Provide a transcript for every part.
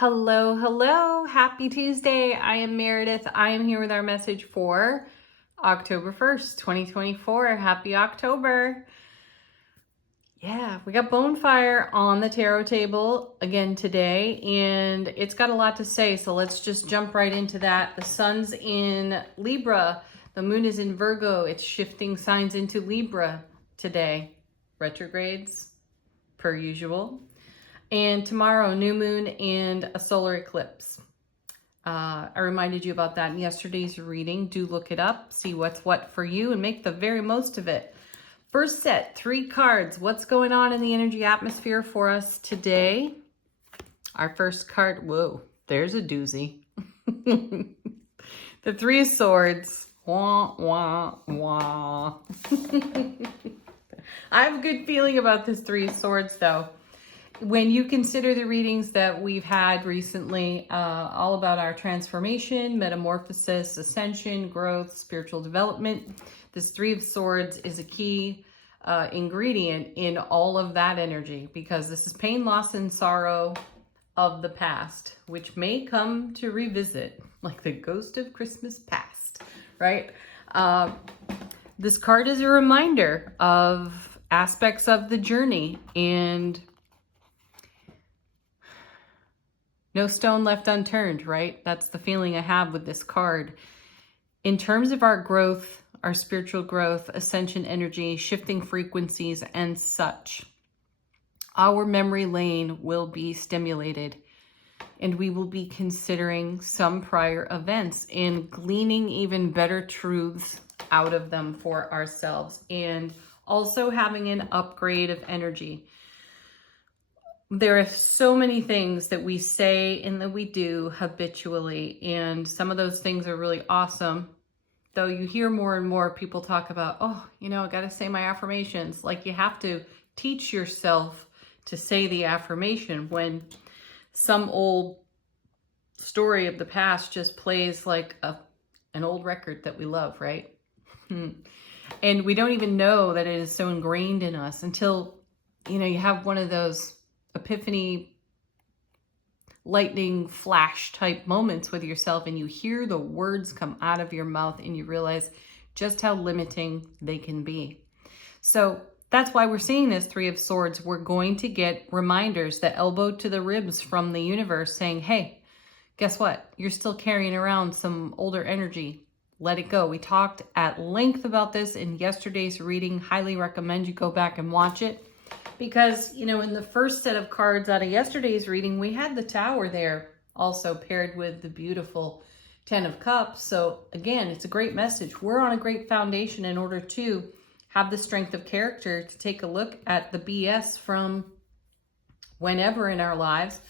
Hello, hello. Happy Tuesday. I am Meredith. I am here with our message for October 1st, 2024. Happy October. Yeah, we got Bonefire on the tarot table again today, and it's got a lot to say, so let's just jump right into that. The sun's in Libra. The moon is in Virgo. It's shifting signs into Libra today. Retrogrades, per usual. And tomorrow, new moon and a solar eclipse. I reminded you about that in yesterday's reading. Do look it up, see what's what for you, and make the very most of it. First set, 3 cards. What's going on in the energy atmosphere for us today? Our first card, whoa, there's a doozy. The 3 of Swords. Wah, wah, wah. I have a good feeling about this 3 of Swords, though. When you consider the readings that we've had recently, all about our transformation, metamorphosis, ascension, growth, spiritual development, this 3 of Swords is a key ingredient in all of that energy, because this is pain, loss, and sorrow of the past, which may come to revisit, like the ghost of Christmas past, right? This card is a reminder of aspects of the journey, and no stone left unturned, right? That's the feeling I have with this card. In terms of our growth, our spiritual growth, ascension energy, shifting frequencies, and such, our memory lane will be stimulated, and we will be considering some prior events and gleaning even better truths out of them for ourselves, and also having an upgrade of energy. There are so many things that we say and that we do habitually, and some of those things are really awesome. Though you hear more and more people talk about, oh, I got to say my affirmations. Like, you have to teach yourself to say the affirmation when some old story of the past just plays like an old record that we love, right? And we don't even know that it is so ingrained in us until, you have one of those epiphany lightning flash type moments with yourself, and you hear the words come out of your mouth and you realize just how limiting they can be. So that's why we're seeing this 3 of Swords. We're going to get reminders, the elbow to the ribs from the universe saying, hey, guess what? You're still carrying around some older energy. Let it go. We talked at length about this in yesterday's reading. Highly recommend you go back and watch it. Because, in the first set of cards out of yesterday's reading, we had the Tower there also paired with the beautiful 10 of Cups. So again, it's a great message. We're on a great foundation in order to have the strength of character to take a look at the BS from whenever in our lives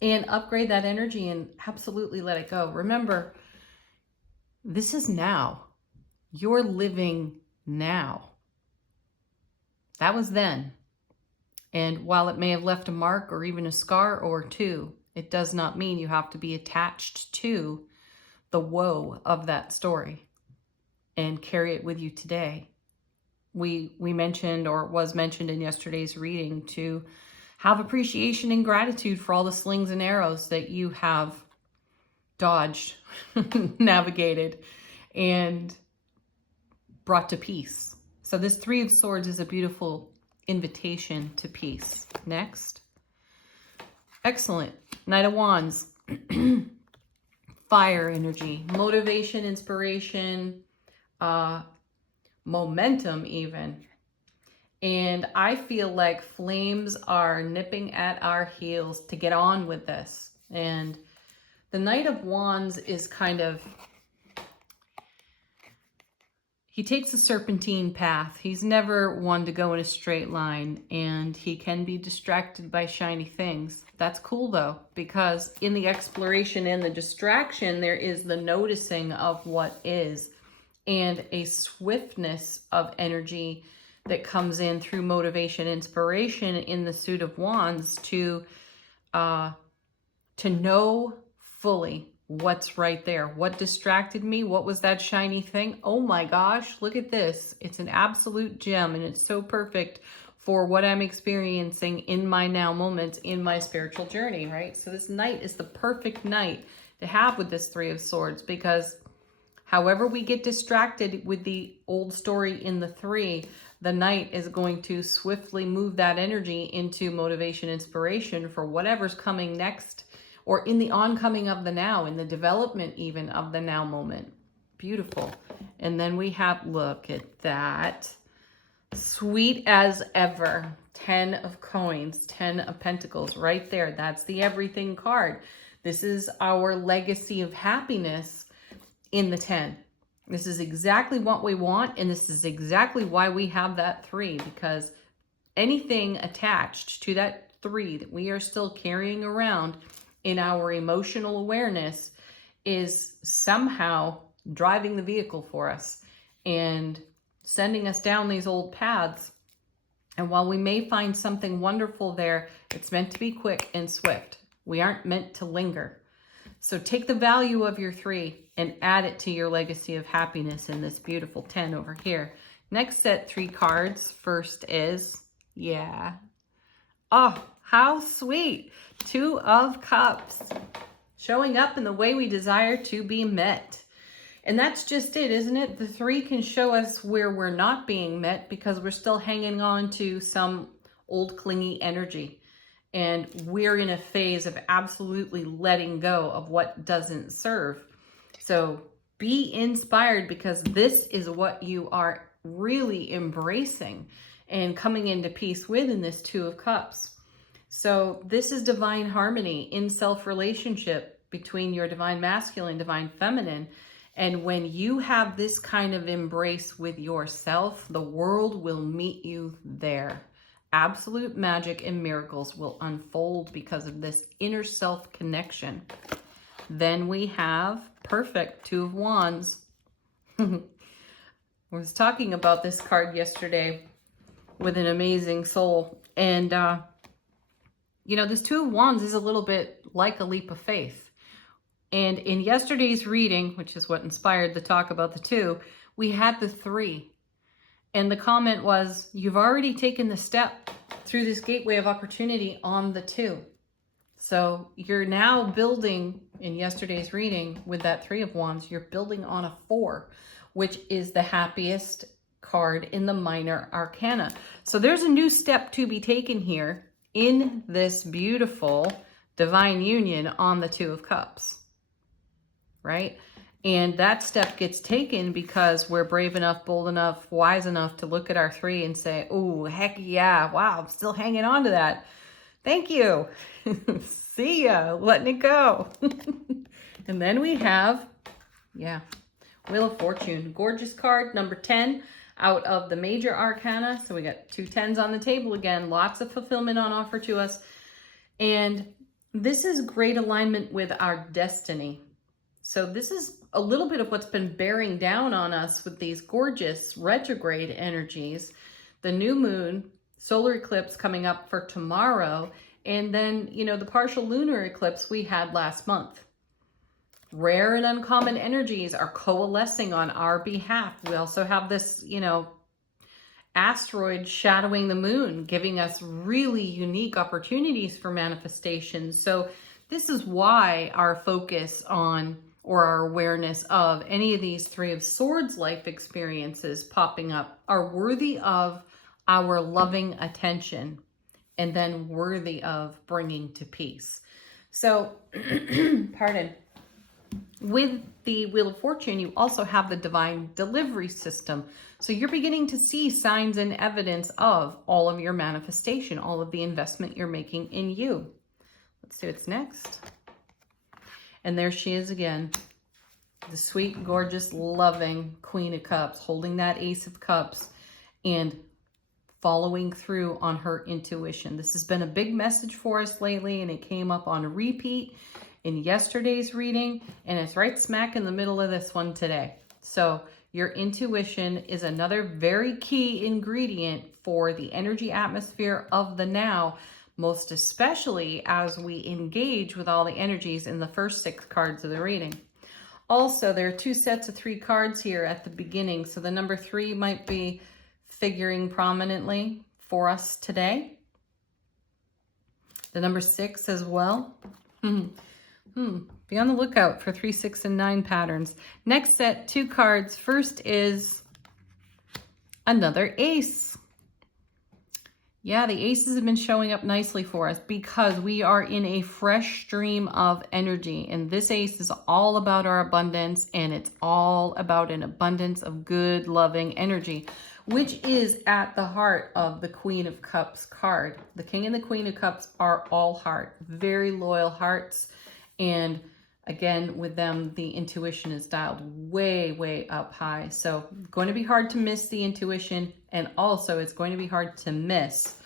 and upgrade that energy and absolutely let it go. Remember, this is now. You're living now. That was then. And while it may have left a mark or even a scar or two, it does not mean you have to be attached to the woe of that story and carry it with you today. We mentioned, or was mentioned in yesterday's reading, to have appreciation and gratitude for all the slings and arrows that you have dodged, navigated, and brought to peace. So this 3 of Swords is a beautiful invitation to peace. Next. Excellent. Knight of Wands. Fire energy. Motivation, inspiration, momentum even. And I feel like flames are nipping at our heels to get on with this. And the Knight of Wands is kind of, he takes a serpentine path. He's never one to go in a straight line, and he can be distracted by shiny things. That's cool though, because in the exploration and the distraction, there is the noticing of what is, and a swiftness of energy that comes in through motivation, inspiration in the Suit of Wands to know fully what's right there. What distracted me? What was that shiny thing? Oh my gosh, look at this. It's an absolute gem, and it's so perfect for what I'm experiencing in my now moments in my spiritual journey, right? So this night is the perfect night to have with this Three of Swords, because however we get distracted with the old story in the three, the Knight is going to swiftly move that energy into motivation, inspiration for whatever's coming next, or in the oncoming of the now, in the development even of the now moment. Beautiful. And then we have, look at that. Sweet as ever. 10 of coins, 10 of pentacles right there. That's the everything card. This is our legacy of happiness in the 10. This is exactly what we want, and this is exactly why we have that 3, because anything attached to that 3 that we are still carrying around in our emotional awareness is somehow driving the vehicle for us and sending us down these old paths. And while we may find something wonderful there, it's meant to be quick and swift. We aren't meant to linger. So take the value of your 3 and add it to your legacy of happiness in this beautiful 10 over here. Next set 3 cards. First is, oh, how sweet. 2 of Cups. Showing up in the way we desire to be met. And that's just it, isn't it? The 3 can show us where we're not being met because we're still hanging on to some old clingy energy. And we're in a phase of absolutely letting go of what doesn't serve. So be inspired, because this is what you are really embracing and coming into peace with in this 2 of Cups. So this is divine harmony in self-relationship between your divine masculine, divine feminine. And when you have this kind of embrace with yourself, the world will meet you there. Absolute magic and miracles will unfold because of this inner self connection. Then we have perfect 2 of Wands. I was talking about this card yesterday with an amazing soul. And, this 2 of Wands is a little bit like a leap of faith. And in yesterday's reading, which is what inspired the talk about the 2, we had the 3. And the comment was, you've already taken the step through this gateway of opportunity on the 2. So you're now building, in yesterday's reading with that 3 of Wands, you're building on a 4, which is the happiest card in the minor arcana. So there's a new step to be taken here in this beautiful divine union on the 2 of Cups. Right? And that step gets taken because we're brave enough, bold enough, wise enough to look at our 3 and say, oh, heck yeah, wow, I'm still hanging on to that. Thank you. See ya, letting it go. And then we have, Wheel of Fortune. Gorgeous card, number 10 out of the major arcana. So we got 2 10s on the table again. Lots of fulfillment on offer to us. And this is great alignment with our destiny. So this is a little bit of what's been bearing down on us with these gorgeous retrograde energies. The new moon, solar eclipse coming up for tomorrow, and then, the partial lunar eclipse we had last month. Rare and uncommon energies are coalescing on our behalf. We also have this, asteroid shadowing the moon, giving us really unique opportunities for manifestation. So this is why our focus on, or our awareness of, any of these 3 of Swords life experiences popping up are worthy of our loving attention, and then worthy of bringing to peace. So, pardon. With the Wheel of Fortune, you also have the divine delivery system. So you're beginning to see signs and evidence of all of your manifestation, all of the investment you're making in you. Let's see what's next. And there she is again. The sweet, gorgeous, loving Queen of Cups, holding that Ace of Cups and following through on her intuition. This has been a big message for us lately, and it came up on a repeat in yesterday's reading, and it's right smack in the middle of this one today. So your intuition is another very key ingredient for the energy atmosphere of the now, most especially as we engage with all the energies in the first 6 cards of the reading. Also, there are 2 sets of 3 cards here at the beginning, so the number 3 might be figuring prominently for us today. The number 6 as well. Be on the lookout for 3, 6, and 9 patterns. Next set, 2 cards. First is another ace. Yeah, the aces have been showing up nicely for us because we are in a fresh stream of energy. And this ace is all about our abundance, and it's all about an abundance of good, loving energy, which is at the heart of the Queen of Cups card. The King and the Queen of Cups are all heart, very loyal hearts. And again, with them, the intuition is dialed way, way up high. So it's going to be hard to miss the intuition. And also it's going to be hard to miss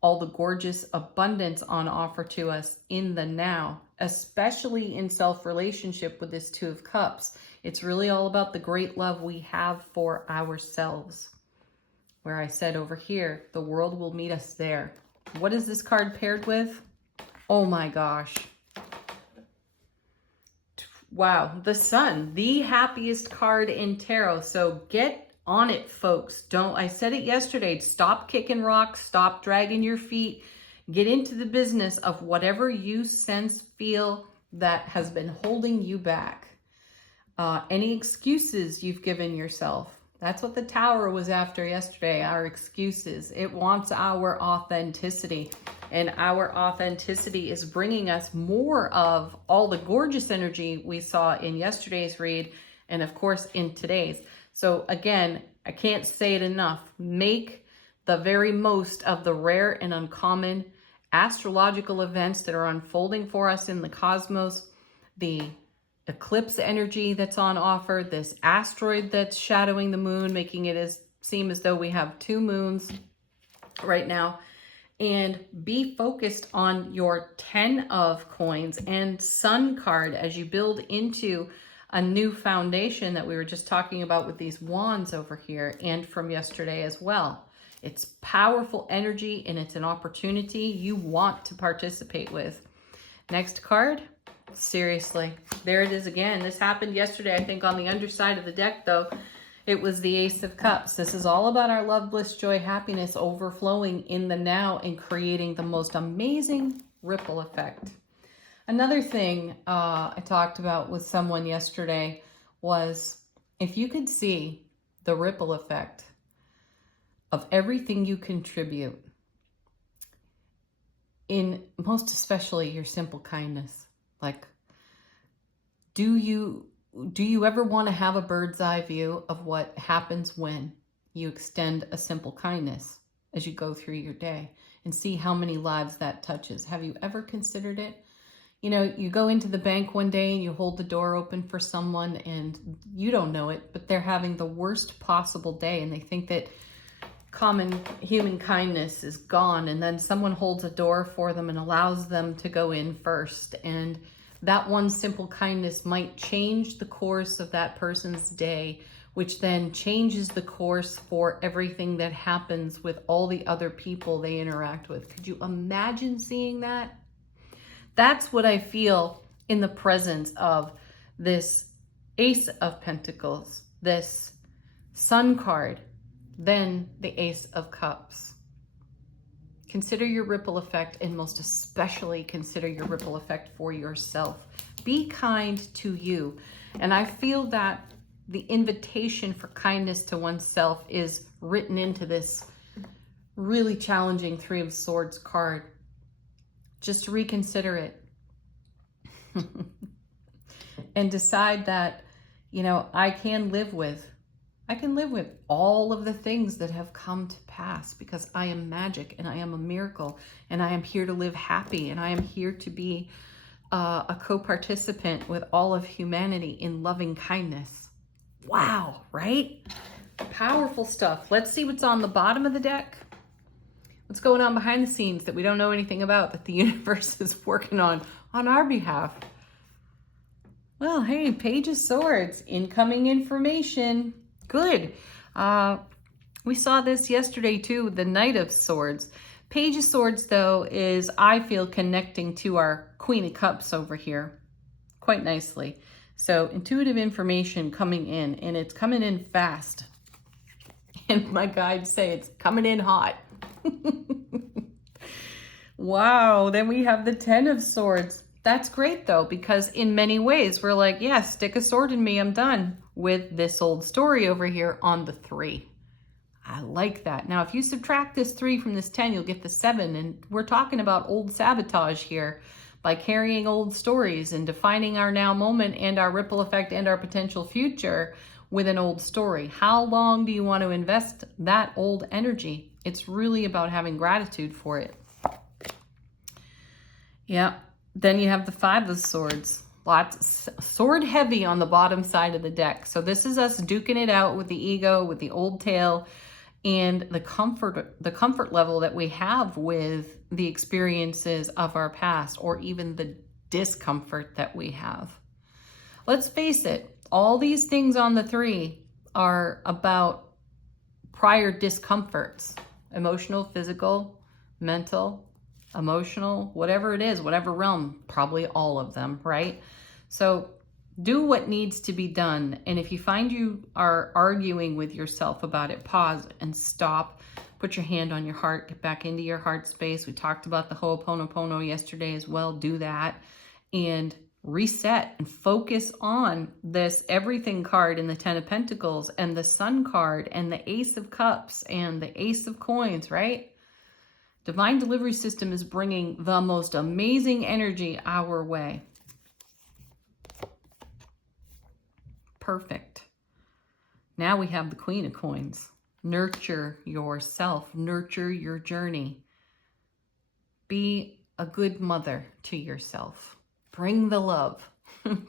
all the gorgeous abundance on offer to us in the now, especially in self-relationship with this 2 of Cups. It's really all about the great love we have for ourselves. Where I said over here, the world will meet us there. What is this card paired with? Oh my gosh. Wow, the Sun, the happiest card in tarot. So get on it, folks. I said it yesterday, stop kicking rocks, stop dragging your feet, get into the business of whatever you sense, feel that has been holding you back. Any excuses you've given yourself. That's what the Tower was after yesterday, our excuses. It wants our authenticity. And our authenticity is bringing us more of all the gorgeous energy we saw in yesterday's read and, of course, in today's. So, again, I can't say it enough. Make the very most of the rare and uncommon astrological events that are unfolding for us in the cosmos. The eclipse energy that's on offer, this asteroid that's shadowing the moon, making it seem as though we have 2 moons right now. And be focused on your 10 of coins and Sun card as you build into a new foundation that we were just talking about with these wands over here and from yesterday as well. It's powerful energy and it's an opportunity you want to participate with. Next card. Seriously, there it is again. This happened yesterday, I think, on the underside of the deck, though. It was the Ace of Cups. This is all about our love, bliss, joy, happiness overflowing in the now and creating the most amazing ripple effect. Another thing I talked about with someone yesterday was if you could see the ripple effect of everything you contribute, in most especially your simple kindness. Like, do you ever want to have a bird's eye view of what happens when you extend a simple kindness as you go through your day and see how many lives that touches? Have you ever considered it? You know, you go into the bank one day and you hold the door open for someone and you don't know it, but they're having the worst possible day and they think that common human kindness is gone, and then someone holds a door for them and allows them to go in first, and that one simple kindness might change the course of that person's day, which then changes the course for everything that happens with all the other people they interact with. Could you imagine seeing that? That's what I feel in the presence of this Ace of Pentacles, this Sun card, then the Ace of Cups. Consider your ripple effect, and most especially consider your ripple effect for yourself. Be kind to you. And I feel that the invitation for kindness to oneself is written into this really challenging 3 of Swords card. Just reconsider it. And decide that, you know, I can live with all of the things that have come to pass because I am magic and I am a miracle and I am here to live happy and I am here to be a co-participant with all of humanity in loving kindness. Wow, right? Powerful stuff. Let's see what's on the bottom of the deck. What's going on behind the scenes that we don't know anything about that the universe is working on our behalf? Well, hey, Page of Swords, incoming information. Good. We saw this yesterday too, the Knight of Swords. Page of Swords, though, is, I feel, connecting to our Queen of Cups over here quite nicely. So intuitive information coming in, and it's coming in fast. And my guides say it's coming in hot. Wow, then we have the 10 of Swords. That's great though, because in many ways we're like, yeah, stick a sword in me, I'm done with this old story over here on the 3. I like that. Now, if you subtract this 3 from this 10, you'll get the 7. And we're talking about old sabotage here by carrying old stories and defining our now moment and our ripple effect and our potential future with an old story. How long do you want to invest that old energy? It's really about having gratitude for it. Yeah. Then you have the 5 of Swords. Lots sword heavy on the bottom side of the deck. So this is us duking it out with the ego, with the old tale, and the comfort level that we have with the experiences of our past, or even the discomfort that we have. Let's face it, all these things on the 3 are about prior discomforts, emotional, physical, mental, emotional, whatever it is, whatever realm, probably all of them, right? So do what needs to be done. And if you find you are arguing with yourself about it, pause and stop. Put your hand on your heart, get back into your heart space. We talked about the Ho'oponopono yesterday as well. Do that and reset and focus on this everything card in the 10 of Pentacles and the Sun card and the Ace of Cups and the Ace of Coins, right? Divine Delivery System is bringing the most amazing energy our way. Perfect. Now we have the Queen of Coins. Nurture yourself. Nurture your journey. Be a good mother to yourself. Bring the love.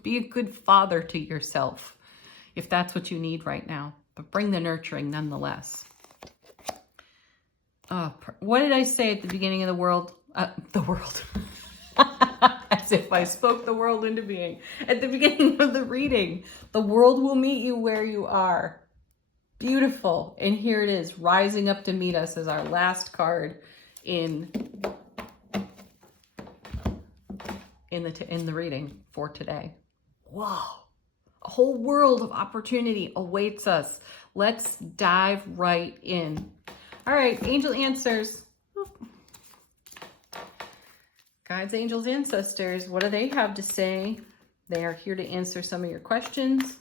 Be a good father to yourself, if that's what you need right now. But bring the nurturing nonetheless. What did I say at the beginning of the world? The world. As if I spoke the world into being. At the beginning of the reading, the world will meet you where you are. Beautiful. And here it is, rising up to meet us as our last card in the reading for today. Wow. A whole world of opportunity awaits us. Let's dive right in. All right, angel answers. Guides, angels, ancestors, what do they have to say? They are here to answer some of your questions.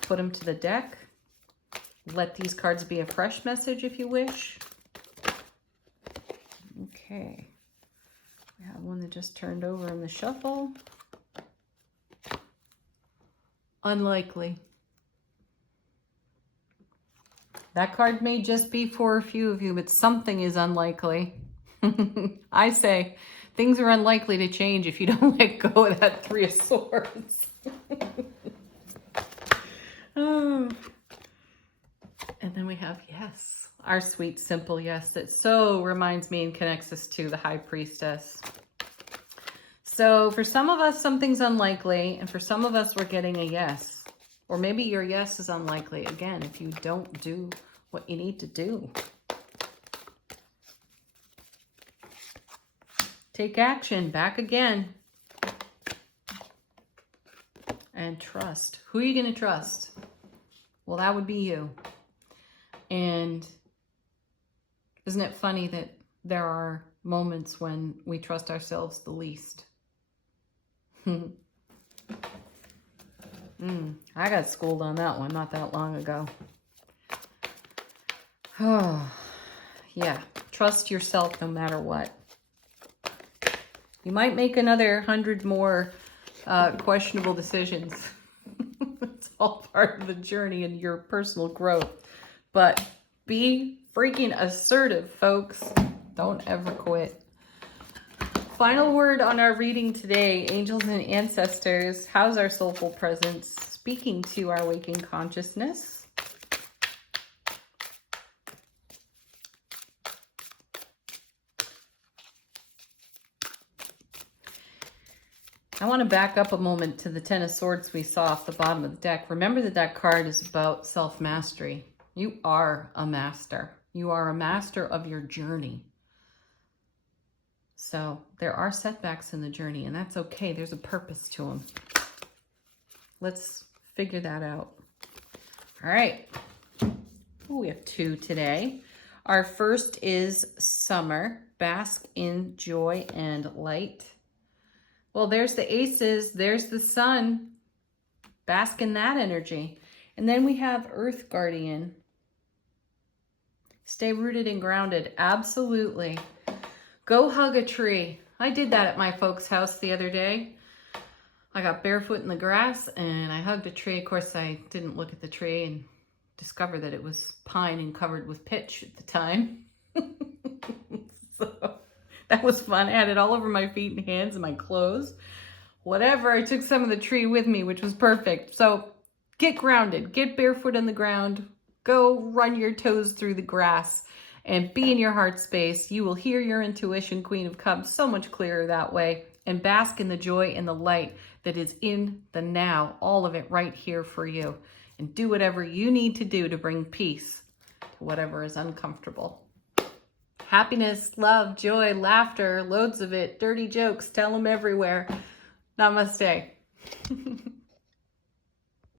Put them to the deck. Let these cards be a fresh message if you wish. Okay. We have one that just turned over in the shuffle. Unlikely. That card may just be for a few of you, but something is unlikely. I say things are unlikely to change if you don't let go of that 3 of Swords. Oh. And then we have yes, our sweet, simple yes that so reminds me and connects us to the High Priestess. So for some of us, something's unlikely, and for some of us, we're getting a yes. Or maybe your yes is unlikely, again, if you don't do what you need to do. Take action, back again. And trust. Who are you going to trust? Well, that would be you. And isn't it funny that there are moments when we trust ourselves the least? I got schooled on that one not that long ago. Oh, yeah. Trust yourself no matter what. You might make another 100 more questionable decisions. It's all part of the journey and your personal growth. But be freaking assertive, folks. Don't ever quit. Final word on our reading today, angels and ancestors. How's our soulful presence speaking to our waking consciousness? I want to back up a moment to the 10 of Swords we saw off the bottom of the deck. Remember that that card is about self-mastery. You are a master. You are a master of your journey. So there are setbacks in the journey, and that's okay. There's a purpose to them. Let's figure that out. All right. Ooh, we have 2 today. Our first is summer. Bask in joy and light. Well, there's the aces. There's the sun. Bask in that energy. And then we have Earth Guardian. Stay rooted and grounded. Absolutely. Go hug a tree. I did that at my folks' house the other day. I got barefoot in the grass and I hugged a tree. Of course, I didn't look at the tree and discover that it was pine and covered with pitch at the time. So that was fun. I had it all over my feet and hands and my clothes. Whatever, I took some of the tree with me, which was perfect. So get grounded, get barefoot on the ground, go run your toes through the grass and be in your heart space. You will hear your intuition, Queen of Cups, so much clearer that way, and bask in the joy and the light that is in the now, all of it right here for you. And do whatever you need to do to bring peace to whatever is uncomfortable. Happiness, love, joy, laughter, loads of it, dirty jokes, tell them everywhere. Namaste.